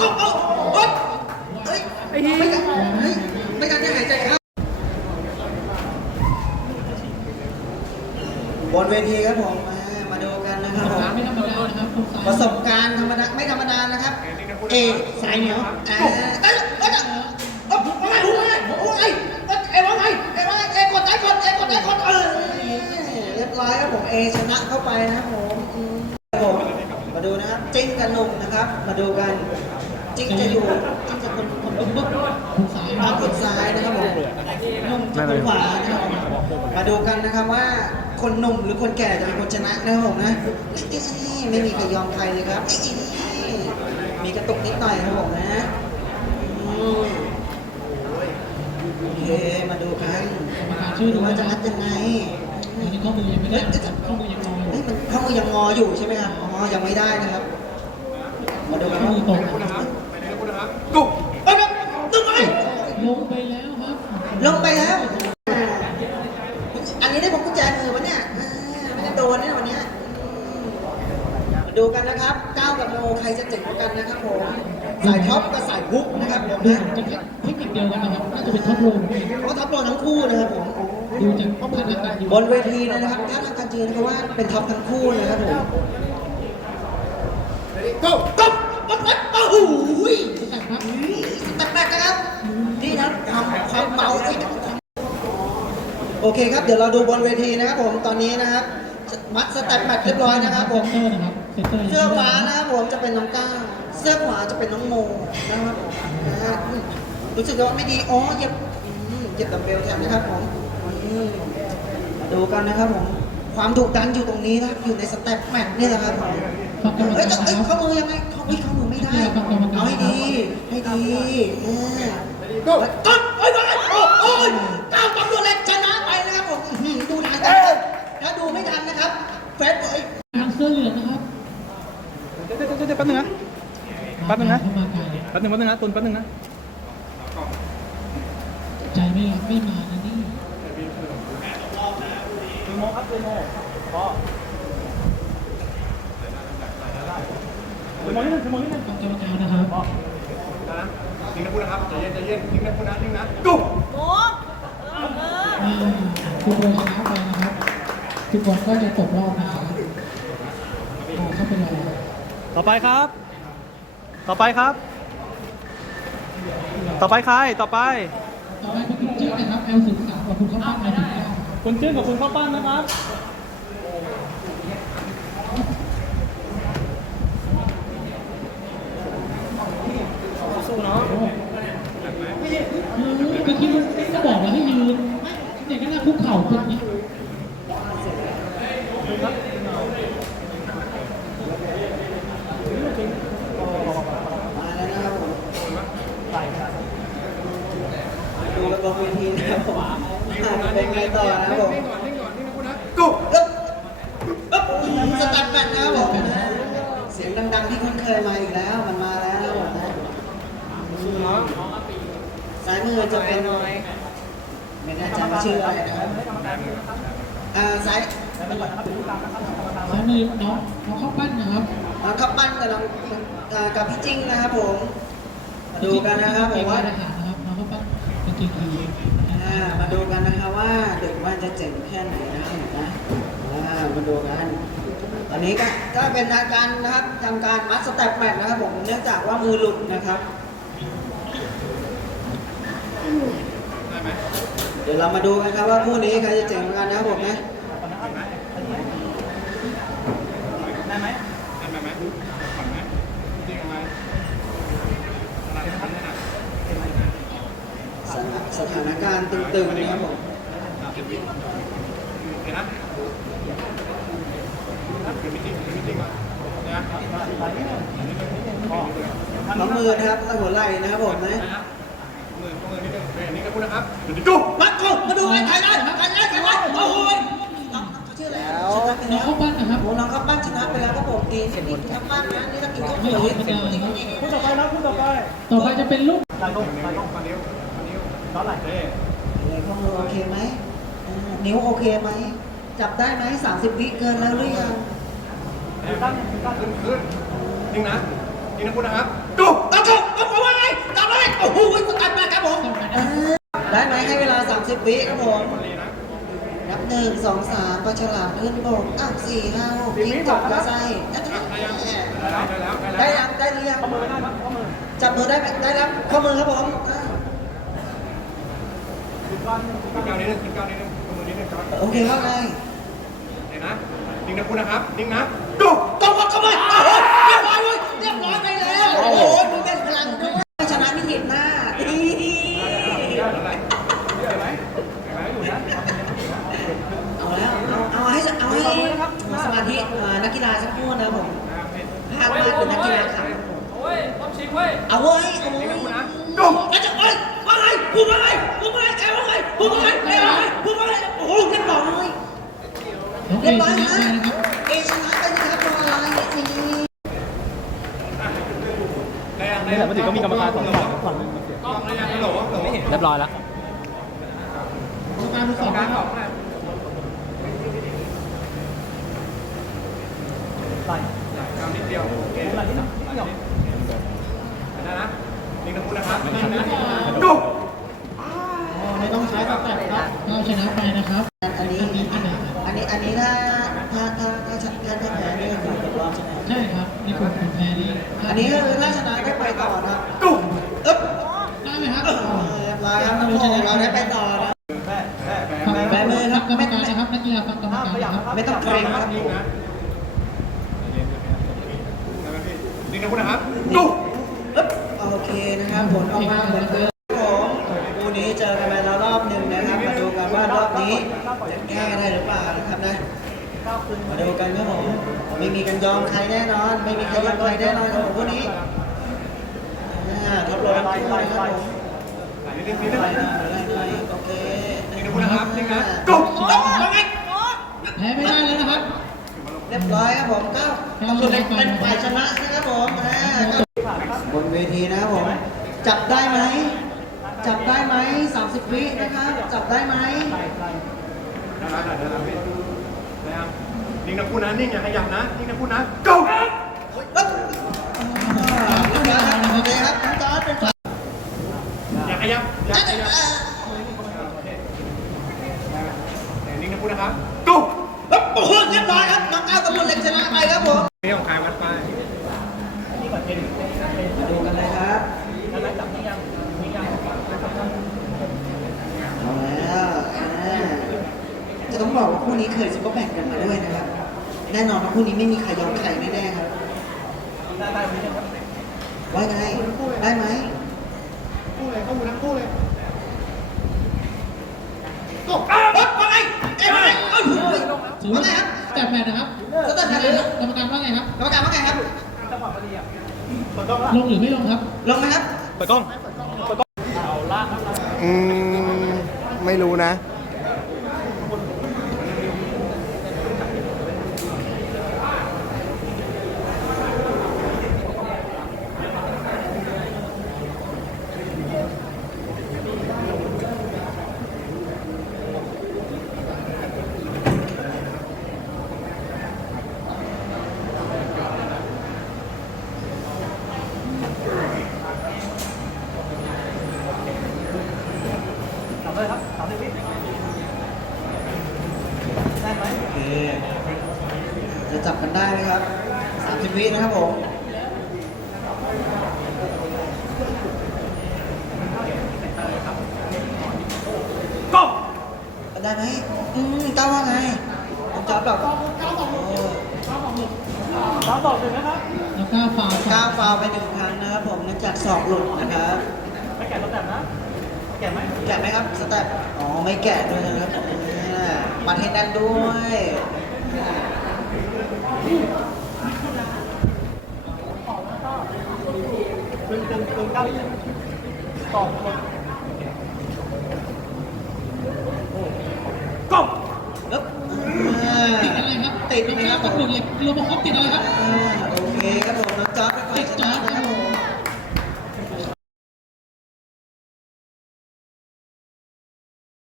ก็เอาเฮ้ยเฮ้ยไม่กันเฮ้ยไม่กันจะหายใจเข้าบนเวทีครับผมมามาดูกันนะครับผมไม่ธรรมดานะครับคุณสายประสบการณ์ธรรมดาไม่ธรรมดานะครับ เอสายเหนียวอ่าเอ้ยเอ้ยเอ้ยโอ้ยโอ้ยโอ้ยเอ้ยเอ้ยว่าไงเอ้ยว่าไงเอ้ยกดใจกดเอ้ยกดใจกดเออเรียบร้อยครับผมเอชนะเข้าไปนะครับผมมครับผมมาดูนะครับจิ้งกันุ่มนะครับ มาดูกัน จิ้งจะอยู่จิ้งจะคนคนบึ๊บบึ๊บคุณสายตามคนซ้ายนะครับผมหนุ่มจะคนขวานะครับผมมาดูกันนะครับว่าคนหนุ่มหรือคนแก่จะเป็นคนชนะนะครับผมนะนี่ไม่มีใครยอมใครเลยครับนี่มีกระตุกนิดหน่อยครับผมนะอืมโอเคมาดูกันกรรมการชื่อดูดูว่าว่าจะจะนัดยังไงตอนนี้ข้อมือยังไม่ได้ข้อมือยังงออยู่เฮ้ยมันข้อมือยังงออยู่ใช่ไหมครับอ๋อยังไม่ได้นะครับมาดูกันข้อว่า มือตรงนะครับ กุ๊บเอ้ยตึ้งไป ลงไปแล้วครับ ลงไปแล้วอ่าอันนี้ได้ผมกุญแจมือวะเนี่ยอ่าไม่ได้โดนเนี่ยวันเนี้ยอืมมาดูกันนะครับก้าวกับโมใครจะเจ๋งกว่ากันนะครับผม สายท็อปกับสายฮุกนะครับผมดูนะจะเทคนิคเดียวกันนะครับน่าจะเป็นท็อปโลงเพราะท็อปโลทั้งคู่นะครับผม ดูจากพันธการอยู่บนเวทีนะครับถ้าทางการจีนเขาว่าเป็นท็อปทั้งคู่นะครับผมก็ก็วัดวัดโอ้โห แต่ครับ สเต็ปแรกนะครับ นี่นะ ความความเบาไอ้ยโอเคครับ เดี๋ยวเราดูบนเวทีนะครับผม ตอนนี้นะครับมัดสเต็ปแมทเรียบร้อยนะครับผมเซนเตอร์นะครับเซนเตอร์เสื้อฟ้านะครับผมจะเป็นน้องก้าวเสื้อขวาจะเป็นน้องโมนะครับผมนะฮะอืมรู้สึกว่าไม่ดี อ๋อเหยียบอืมเหยียบดัมเบลแทนนะครับผมอืมมาดูกันนะครับผม ความดุดันอยู่ตรงนี้นะครับ อยู่ในสเต็ปแมทนี่แหละครับผมฟังกรรมเฮ้ยการเอ้ยคเข้ารับมือยังไงเข้าเฮ้ยเข้ามือไม่ได้ เอาให้ดี ให้ดีเออก็ แป๊บนึงนะแป๊บนึงแป๊บนึงนะตุนแป๊บนึงนะใจไม่ไม่มานะนี่โมครับโมพอเดโมนิดนึงโมนิดนึงฟังกรรมการนะครับพอนะนิ่งนะพูดนะครับใจเย็นใจเย็นนิ่งนะพูดนะนิ่งนะดูอ่าคุณโดนชนะไปนะครับทุกคนก็จะตกรอบนะครับอ่าเข้าไปรอต่อไปครับ ต่อไปครับ ต่อไปใคร ต่อไป ต่อไปเป็นคุณจิ๊กนะครับ L สิบสามกับคุณข้าวปั้น L สิบเก้าคุณชื่นกับคุณข้าวปั้นนะครับ สู้เนาะอืมเมื่อกี้มันก็บอกแล้วให้ยืนเนี่ยก็น่าคุกเข่าตรงนี้ มาแล้วนะครับผมดูระบบ เวทีนะครับผมเป็นไงต่อนะครับผมนิ่ก่อนนิ่งก่อนนิ่งนะพูดนะกูอึ๊บอึ๊บสตัดแมทนะครับผมเสียงดังๆที่คุ้นเคยมาอีกแล้ว มันมาแล้วนะผมนะซ้ายมือจะเป็นไม่แน่ใจว่าชื่ออะไรนะครับอ่าซ้ายซ้ายมือน้องน้องข้าวปั้นนะครับน้องขับปั้นกับน้องอ่ากับพี่จิ้งนะครับผมมาดูกันนะครับผมว่า เป็นจริงคืออ่ามาดูกันนะคะว่าเด็กว่านจะเจ๋งแค่ไหนนะครับนะอ่ามาดูกัน ตอนนี้ก็ก็เป็นอาการนะครับทำการมัดสเต็ปแมทนะครับผมเนื่องจากว่ามือหลุดนะครับ เดี๋ยวเรามาดูกันครับว่าคู่นี้ใครจะเจ๋งกว่ากันนะครับผมนะได้ไหมทำแบบไหมผ่อนไหมจริงไหมอะไรทำได้นะ สถานการณ์ตึงๆนะครับผมเดี๋ยวนะเป็นมิติ้งเป็นมิติ้งก่อนนะน้องมือนะครับแล้วหัวไหล่นะครับผมนะมือมือนิดนึงนี่ก็พูดนะครับดูมาดูมาดูไอ้ไทยได้ไทยได้ไทยได้โอ้ยน้องเขาชื่ออะไรชนะไปน้องข้าวปั้นนะครับโอ้น้องข้าวปั้นชนะไปแล้วครับผมดีนี่ข้าวปั้นนะนี่ถ้ากินข้าวเหนียวนี่พูดต่อไปนะพูดต่อไป ต่อไปจะเป็นลูกตาลงตาลงมานิ้วมานิ้ว ร้อนไหลเอ๊ะเลยข้อมือโอเคไหมอ่านิ้วโอเคไหม จับได้ไหมสามสิบวิเกินแล้วหรือยังตั้งตั้งขึ้นขึ้นนิ่งนะนิ่งนะพูดนะครับดูตะโกโอ้โหสตันมากครับผมเออได้ไหมให้เวลา30วิครับผมนับหนึ่งสองสามปลาฉลามขึ้นบกอ้าวสี่ห้าหกยิงจบกระไซได้ยังได้หรือยังข้อมือได้ครับข้อมือจับมือได้ไหมได้แล้วข้อมือครับผมอ่าติด ก้อนขึ้นเก้านิดนึงขึ้นเก้านิดนึงมือนิดนึงจอร์ดโอเคว่าไงเห็นนะนิ่งนะคุณนะครับนิ่งนะ ดูตบเข้าเข้าไปโอ้โหเรียบร้อยเลยเรียบร้อยไปแล้วโอ้โหดูเป็นพลังด้วยชนะไม่ผิดหน้าอี อะไรเห็นไหมเห็นไหมอยู่นะ เอาแล้วเอาเอาให้เอาให้สมาธิอ่านักกีฬาสักครู่นะผมภาคมากเป็นนักกีฬาครับ โอ้ยต้องชิงเว้ย เอาเว้ยเอาเว้ยดูแล้วจะเอ้ยว่าไงพูดว่า ไงพูดว่าไงแกว่าไงพูดว่าไงแกว่าไงพูดว่าไงโอ้โหเรียบร้อยน้องเอเรียบร้อยชนะนะไปนะครับเอชนะไปนะครับรออะไรนี่ได้ยังนี่แหละมันถึงก็มีกรรมการสองฝั่งฝั่งกล้องได้ยังฮัลโหลฮัลโหลไม่เห็นเรียบร้อยแล้วกรรมการทดสอบการนะคสรัอบงนะใส่กำนิดเดียวโอเคอะไรที่หนักที่หนักได้นะนิ่งนะคุณนะครับนิ่งนะ อ๋อไม่ต้องใช้สแต็ปครับก็ ชนะไปนะครับ อันนี้ อันนี้อันไหนครับอันนี้อันนี้ถ้าถ้าถ้าถ้าชนะถ้าแพ้นี่ก็คือตกรอบใช่ไหมใช่ครับในกลุ่มคุณแพ้นี้อันนี้ก็คือถ้าชนะได้ไปต่อนะครับดูอึ๊บได้ไหมครับเรียบร้อยครับน้องโมเราได้ไปต่อนะแม่แม่แม่ฟังแม่แบมือครับกรรมการนะครับนักกีฬาฟังกรรมการนะครับไม่ต้องเกรงครับนิ่งนะนิ่งนะคุณนะครับดูอึ๊บโอเคนะครับผลออกมาเหมือนเดิมผมคู่นี้เจอกันไปแล้วรอบหนึ่งนะครับ มาดูกันว่ารอบนี้จะ แก้ได้หรือเปล่านะครับนะมาดูกันครับผมไม่มีกันยอมใครแน่นอน ไม่มีใครยอมใครแน่นอนครับผมคู่นี้อ่าทดลองคู่นะครับผมนิดนึงนิดนึงไล่หน่อยไล่หน่อยโอเคนิ่นะคุณนะครับนิ่นะกบกบว่าไงแพ้ไม่ได้แล้วนะครับ เรียบร้อยครับผมก็ตำรวจเป็นเป็นฝ่ายชนะนะครับผมบนเวทีนะครับผม จับได้ไหม จับได้ไหม30วินะครับ จับได้ไหม ได้แล้วได้แล้วพี่ได้ยังนิ่งนะคุณนะนิ่งอย่าขยับนะนิ่งนะคุณนะ go ปึ๊บอ่าเรียบร้อยครับโอเคครับน้องจอร์ดเป็นฝ่ายอย่าขยับอย่าขยับอ่นิ่งนะคุณนะครับ go โอ้โหเรียบร้อยครับน้องก้าวตำรวจเล็กชนะไปครับผม นี่ของใครวัดไป มาดูกันเลยครับเอาแล้วอ่าจะต้องบอกว่าคู่นี้ เคยซุปเปอร์แบทกันมาด้วยนะครับ แน่นอนว่าคู่นี้ไม่มีใครยอมใครแน่ๆครับว่าไงได้ไหมคู่เลยคู่นะคู่เลยก็ปั๊บว่าไงเอ้ยว่าไงเอ้ยถือว่าว่าไงครับแต้มแพ้นะครับสแตทแพ้เลยเหรอกรรมการว่าไงครับกรรมการว่าไงครับลงหรือไม่ลงครับลงไหมครับเปิดกล้องอืมไม่รู้นะ ทำเลยครับทำได้พี่ได้ไหม โอเค จะจับกันได้ไหมครับ 30 วินะครับผมกล้องได้ไหมอืมก้าวว่าไงผมจอดแบบก้าวบอกสามบอกเลยนะครับแล้วก็ฟาวล์ก้าวฟาวไปหนึ่งครั้งนะครับผมเนื่องจากศอกหลุดนะครับไม่แก่ตัวแต่นะแก่ไหมแกะไหมครับสเต็ปอ๋อไม่แกะด้วยนะครับอ่าปัดให้แน่นด้วย ตึงตึงตึงเก้าอี้ต่อคน go ปึ๊บติดอะไรครับติดไหมครับตำมรวจเหล็กรวมครบติดอะไรครับโอเคครับผมน้องจ๊อปไปก่อน